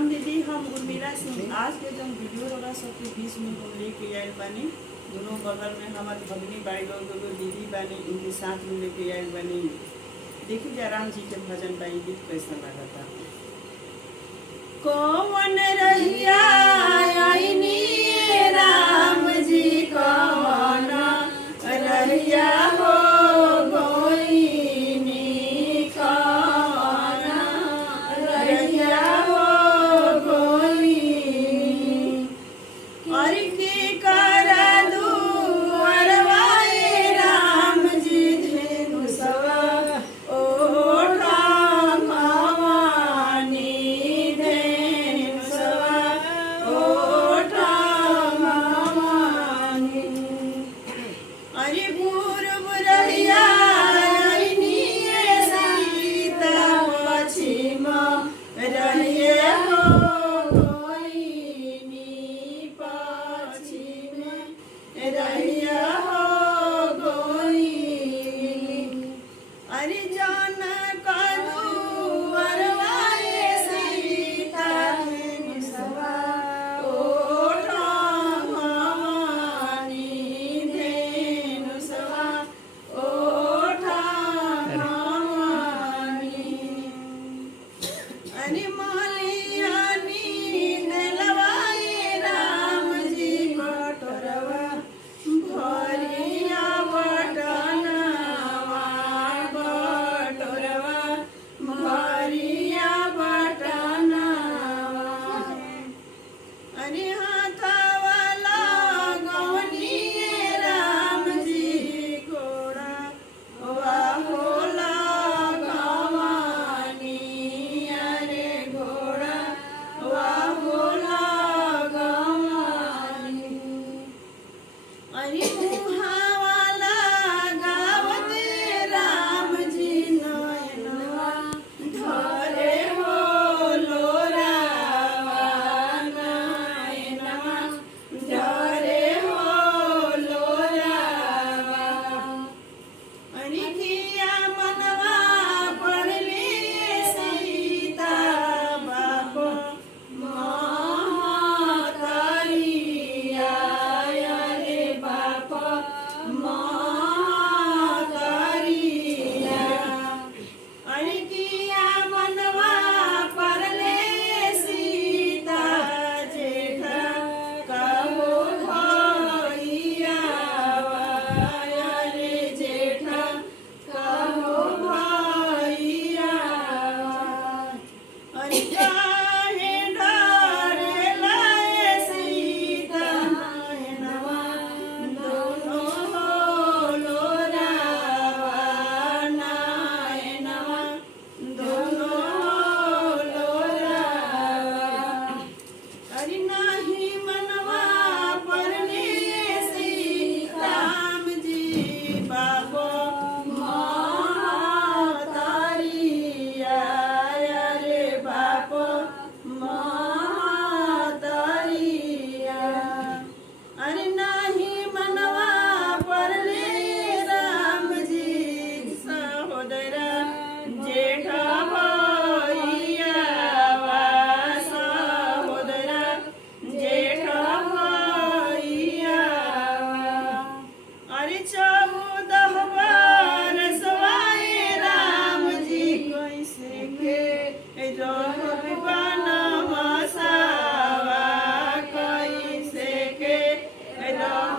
प्रणाम दीदी, हम उर्मिला सिंह। आज के जो वीडियो रोला सबके बीच में हम लेके आयल बानी। दोनों बगल में हमारे भगनी बाई लोग दोनों दीदी बानी, इनके साथ में लेके आयल बानी। देखिए जा राम जी के भजन बाई गीत कैसा लगता। कौन रहिया आईनी राम जी, कौन रहिया हो गोइनी, कौन रहिया हो गोइनी। और की करा दुअरवाए राम जी, धेनु सवा ओठा भवानी, धेनु सवा ओठा भवानी। अरे पूर्व रहिया आईनी सीता, पश्चिम रहिए हो गोइनी, पश्चिम रहिया हो गोइनी। अरे जान का दुअरवाए सीता, धेनु सवा ओठा भवानी, धेनु सवा ओठा भवानी। अरे मालियानी दिलवाए राम जी, बटरवा भरिया बटनवा, बटरवा भरिया बटनवा। अरे हाथावाला गौनी राम जी, घोड़ा होला गवानी, अरे घोड़ा होला गवानी। अरे मुहावाला गावत राम जी, नयनवा धरे हो लोरावा, नयनवा धरे हो लोरावा। अरे किया मनवा पड़ले सीता, बाप महतारिया, अरे बाप महतारिया। अरे किया मनवा पड़ले सीता, जेठा कहो भैयावा, अरे जेठा कहो भैयावा। अरे काहे डरेला सीता, नयनवा दोनों हो लोरावा, नयनवा दोनों हो लोरावा। अरे नाही मनवा पड़ले सीता, राम जी बाबो महतारिया, अरे बाप महतारिया। अरे नाही मनवा पड़ले राम जी, सहोदरा जेठा भैयावा, सहोदरा जेठा भैयावा। अरे 14 बरसवाए राम जी, कैसे के रहब बनवासावा, कैसे के रहब